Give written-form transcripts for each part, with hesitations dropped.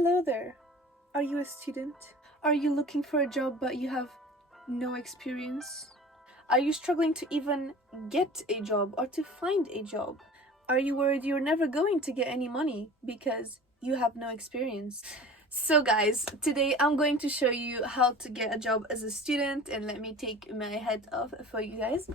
Hello there. Are you a student? Are you looking for a job but you have no experience? Are you struggling to even get a job or to find a job? Are you worried you're never going to get any money because you have no experience? So guys, today I'm going to show you how to get a job as a student, and let me take my head off for you guys.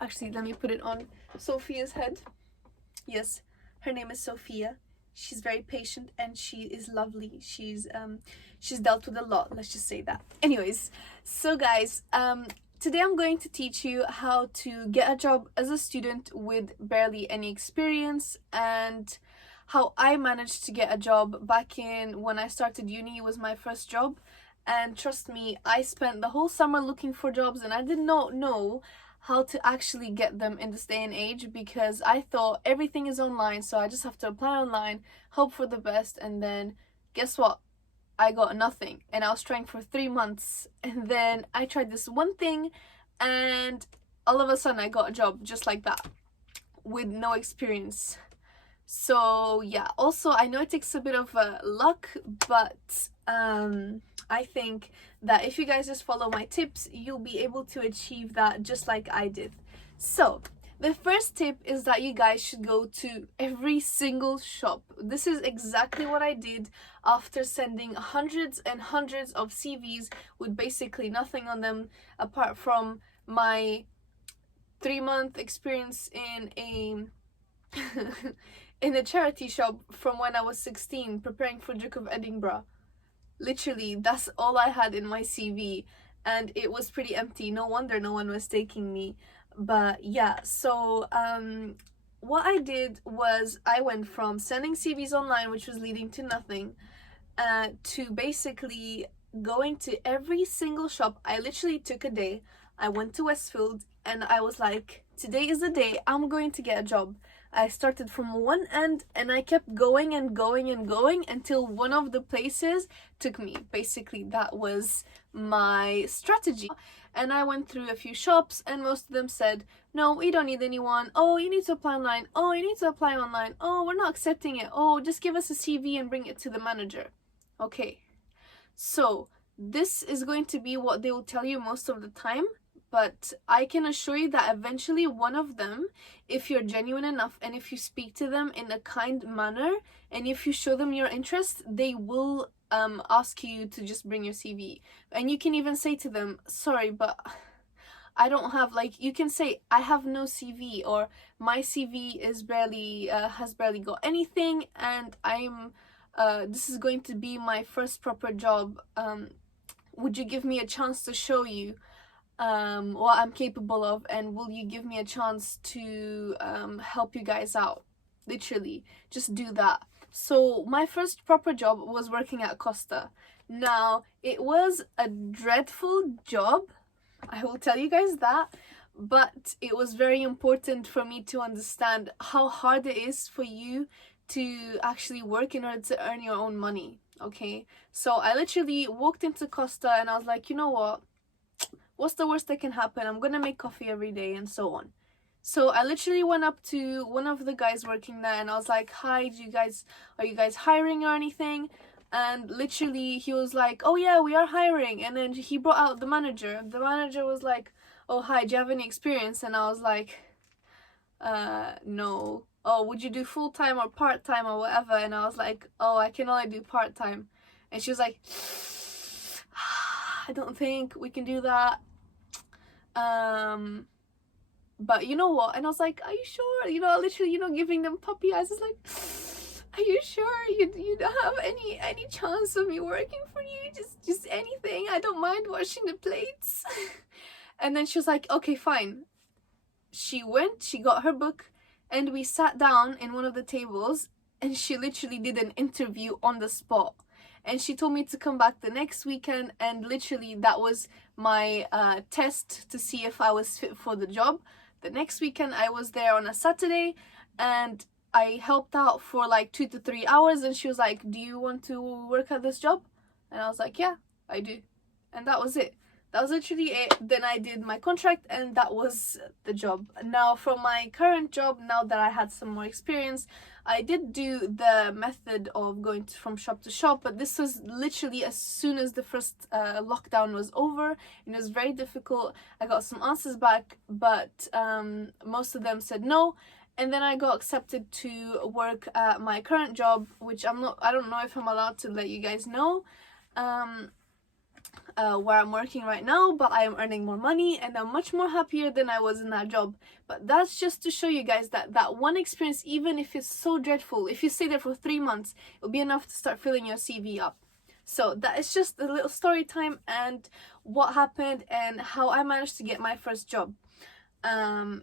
Actually, let me put it on Sophia's head. Yes, her name is Sophia. She's very patient and she is lovely. She's dealt with a lot, let's just say that. Anyways, so guys, today I'm going to teach you how to get a job as a student with barely any experience, and how I managed to get a job back in when I started uni. It was my first job, and trust me, I spent the whole summer looking for jobs and I did not know how to actually get them in this day and age, because I thought everything is online, so I just have to apply online, hope for the best, and then guess what? I got nothing, and I was trying for 3 months, and then I tried this one thing and all of a sudden I got a job just like that with no experience. So yeah, also I know it takes a bit of luck, but I think that if you guys just follow my tips, you'll be able to achieve that just like I did. So the first tip is that you guys should go to every single shop. This is exactly what I did after sending hundreds and hundreds of CVs with basically nothing on them apart from my 3-month experience in a in a charity shop from when I was 16 preparing for Duke of Edinburgh. Literally, that's all I had in my CV, and it was pretty empty. No wonder no one was taking me. But yeah, so what I did was I went from sending CVs online, which was leading to nothing, to basically going to every single shop. I literally took a day. I went to Westfield and I was like, today is the day I'm going to get a job. I started from one end and I kept going and going and going until one of the places took me. Basically, that was my strategy. And I went through a few shops and most of them said, no, we don't need anyone. Oh, you need to apply online. Oh, you need to apply online. Oh, we're not accepting it. Oh, just give us a CV and bring it to the manager. Okay, so this is going to be what they will tell you most of the time. But I can assure you that eventually one of them, if you're genuine enough and if you speak to them in a kind manner and if you show them your interest, they will ask you to just bring your CV. And you can even say to them, sorry, but I don't have, like, you can say, I have no CV, or my CV is barely has barely got anything, and I'm this is going to be my first proper job. Would you give me a chance to show you what I'm capable of, and will you give me a chance to help you guys out? Literally, just do that. So my first proper job was working at Costa. Now, it was a dreadful job, I will tell you guys that, but it was very important for me to understand how hard it is for you to actually work in order to earn your own money. Okay, so I literally walked into Costa and I was like, you know what? What's the worst that can happen? I'm gonna make coffee every day and so on. So I literally went up to one of the guys working there and I was like, hi, are you guys hiring or anything? And literally he was like, oh yeah, we are hiring. And then he brought out the manager. The manager was like, oh hi, do you have any experience? And I was like, no. Oh, would you do full-time or part-time or whatever? And I was like, oh, I can only do part-time. And she was like, I don't think we can do that. But you know what? And I was like, are you sure? You know, literally, you know, giving them puppy eyes. It's like, are you sure you don't have any chance of me working for you? Just anything. I don't mind washing the plates. And then she was like, okay, fine. She went, she got her book, and we sat down in one of the tables, and she literally did an interview on the spot. And she told me to come back the next weekend, and literally that was my test to see if I was fit for the job. The next weekend I was there on a Saturday and I helped out for like 2 to 3 hours, and she was like, do you want to work at this job? And I was like, yeah, I do. And that was it. That was literally it. Then I did my contract and that was the job. Now for my current job, now that I had some more experience, I did do the method of going from shop to shop, but this was literally as soon as the first lockdown was over, and it was very difficult. I got some answers back, but most of them said no. And then I got accepted to work at my current job, which I don't know if I'm allowed to let you guys know where I'm working right now, but I am earning more money and I'm much more happier than I was in that job. But that's just to show you guys that that one experience, even if it's so dreadful, if you stay there for 3 months, it'll be enough to start filling your CV up. So that is just a little story time and what happened and how I managed to get my first job.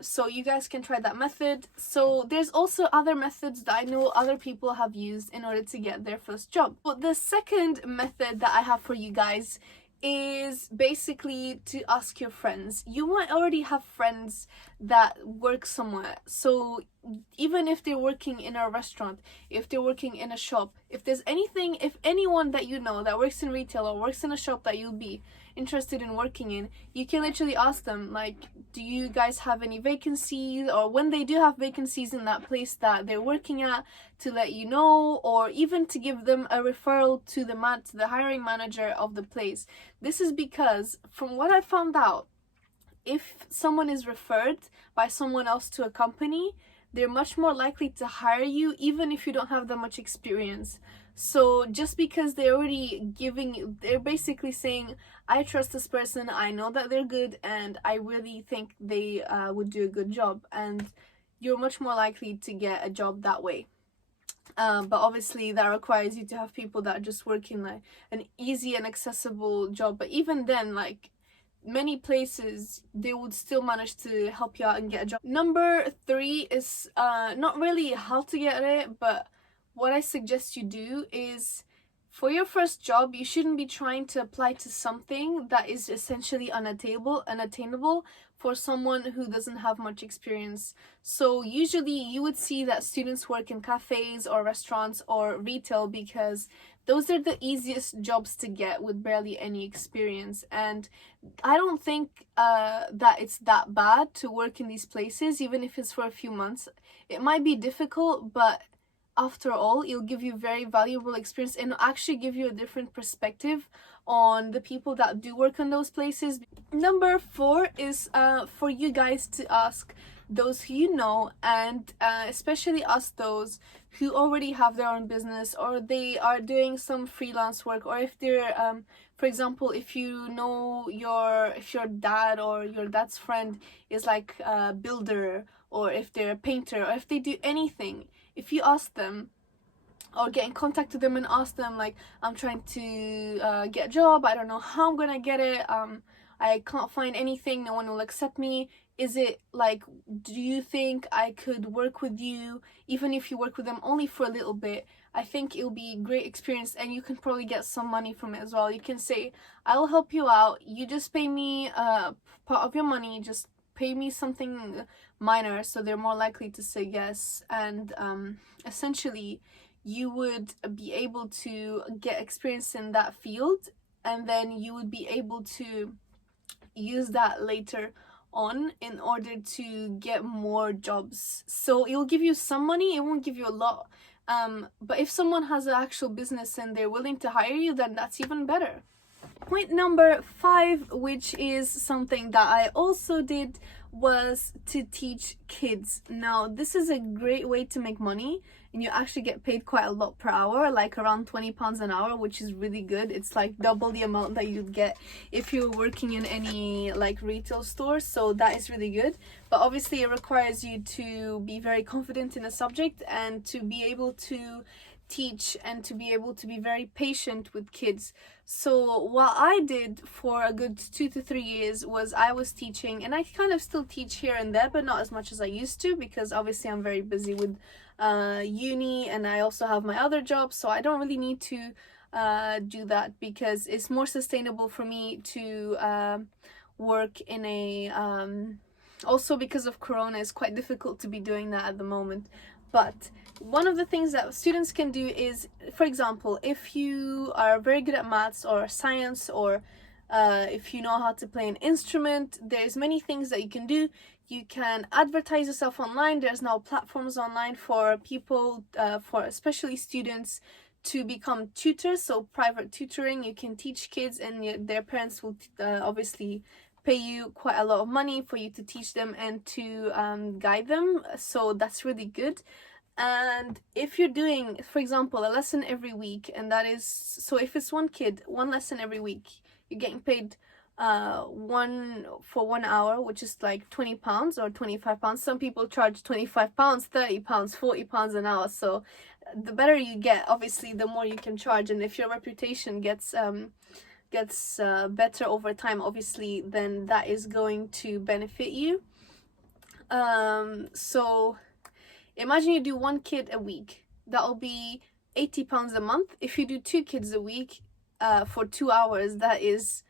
So you guys can try that method. So there's also other methods that I know other people have used in order to get their first job. But the second method that I have for you guys is basically to ask your friends. You might already have friends that work somewhere, so even if they're working in a restaurant, if they're working in a shop, if anyone that you know that works in retail or works in a shop that you'll be interested in working in, you can literally ask them, like, do you guys have any vacancies, or when they do have vacancies in that place that they're working at, to let you know, or even to give them a referral to the hiring manager of the place. This is because, from what I found out, if someone is referred by someone else to a company, they're much more likely to hire you even if you don't have that much experience. So just because they're basically saying, I trust this person, I know that they're good, and I really think they would do a good job, and you're much more likely to get a job that way. But obviously that requires you to have people that just work in like an easy and accessible job. But even then, like, many places, they would still manage to help you out and get a job. Number 3 is not really how to get it, but what I suggest you do is, for your first job, you shouldn't be trying to apply to something that is essentially unattainable for someone who doesn't have much experience. So usually you would see that students work in cafes or restaurants or retail because those are the easiest jobs to get with barely any experience. And I don't think that it's that bad to work in these places, even if it's for a few months. It might be difficult, but after all, it'll give you very valuable experience and actually give you a different perspective on the people that do work in those places. Number 4 is for you guys to ask those who you know, and especially ask those who already have their own business, or they are doing some freelance work, or if they're for example, if you know if your dad or your dad's friend is like a builder, or if they're a painter, or if they do anything, if you ask them or get in contact with them and ask them, like, I'm trying to get a job, I don't know how I'm gonna get it, I can't find anything, no one will accept me, is it like, do you think I could work with you, even if you work with them only for a little bit? I think it'll be a great experience, and you can probably get some money from it as well. You can say, I'll help you out, you just pay me part of your money, just pay me something minor, so they're more likely to say yes. And essentially you would be able to get experience in that field, and then you would be able to use that later on in order to get more jobs. So it will give you some money, it won't give you a lot, but if someone has an actual business and they're willing to hire you, then that's even better. Point number 5, which is something that I also did, was to teach kids. Now, this is a great way to make money, and you actually get paid quite a lot per hour, like around £20 an hour, which is really good. It's like double the amount that you'd get if you were working in any like retail store, so that is really good. But obviously it requires you to be very confident in a subject and to be able to teach and to be able to be very patient with kids. So what I did for a good 2 to 3 years was I was teaching, and I kind of still teach here and there, but not as much as I used to, because obviously I'm very busy with uni, and I also have my other job, so I don't really need to do that, because it's more sustainable for me to work in a also because of Corona, it's quite difficult to be doing that at the moment. But one of the things that students can do is, for example, if you are very good at maths or science or if you know how to play an instrument. There's many things that you can do. You can advertise yourself online. There's now platforms online for people, for especially students, to become tutors. So private tutoring, you can teach kids, and their parents will obviously pay you quite a lot of money for you to teach them and to guide them. So that's really good. And if you're doing, for example, a lesson every week, and that is, so if it's one kid, one lesson every week, you're getting paid one for 1 hour, which is like £20 or £25. Some people charge £25, £30, £40 an hour. So the better you get, obviously, the more you can charge. And if your reputation gets better over time, obviously, then that is going to benefit you. So imagine you do one kid a week, that'll be £80 a month. If you do 2 kids a week for 2 hours, that is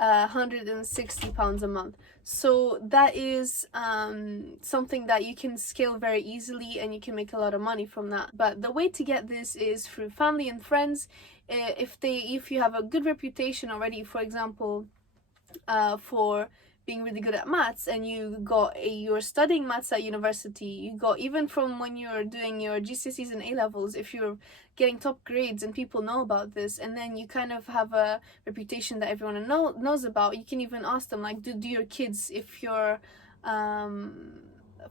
£160 a month. So that is something that you can scale very easily, and you can make a lot of money from that. But the way to get this is through family and friends. If you have a good reputation already, for example, for being really good at maths, and you're studying maths at university, you got, even from when you're doing your GCSEs and A-levels, if you're getting top grades and people know about this, and then you kind of have a reputation that everyone knows about, you can even ask them, like, do your kids, if your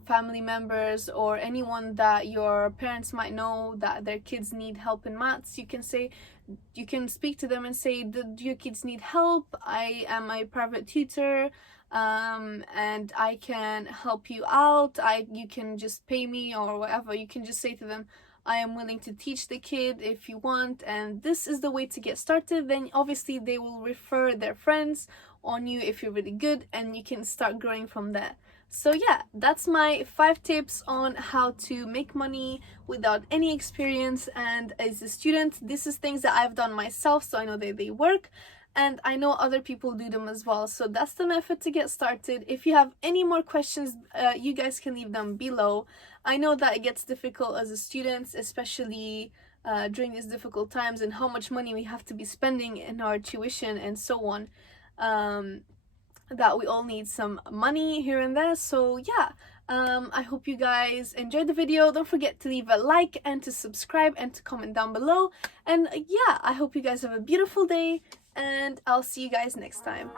family members or anyone that your parents might know that their kids need help in maths, you can speak to them and say, do your kids need help? I am a private tutor, and I can help you out. You can just pay me or whatever. You can just say to them, I am willing to teach the kid if you want, and this is the way to get started. Then obviously they will refer their friends on you if you're really good, and you can start growing from there. So yeah, that's my 5 tips on how to make money without any experience. And as a student, this is things that I've done myself, so I know they work, and I know other people do them as well. So that's the method to get started. If you have any more questions, you guys can leave them below. I know that it gets difficult as a student, especially during these difficult times, and how much money we have to be spending in our tuition and so on. That we all need some money here and there. So yeah, I hope you guys enjoyed the video. Don't forget to leave a like and to subscribe and to comment down below. And yeah, I hope you guys have a beautiful day, and I'll see you guys next time.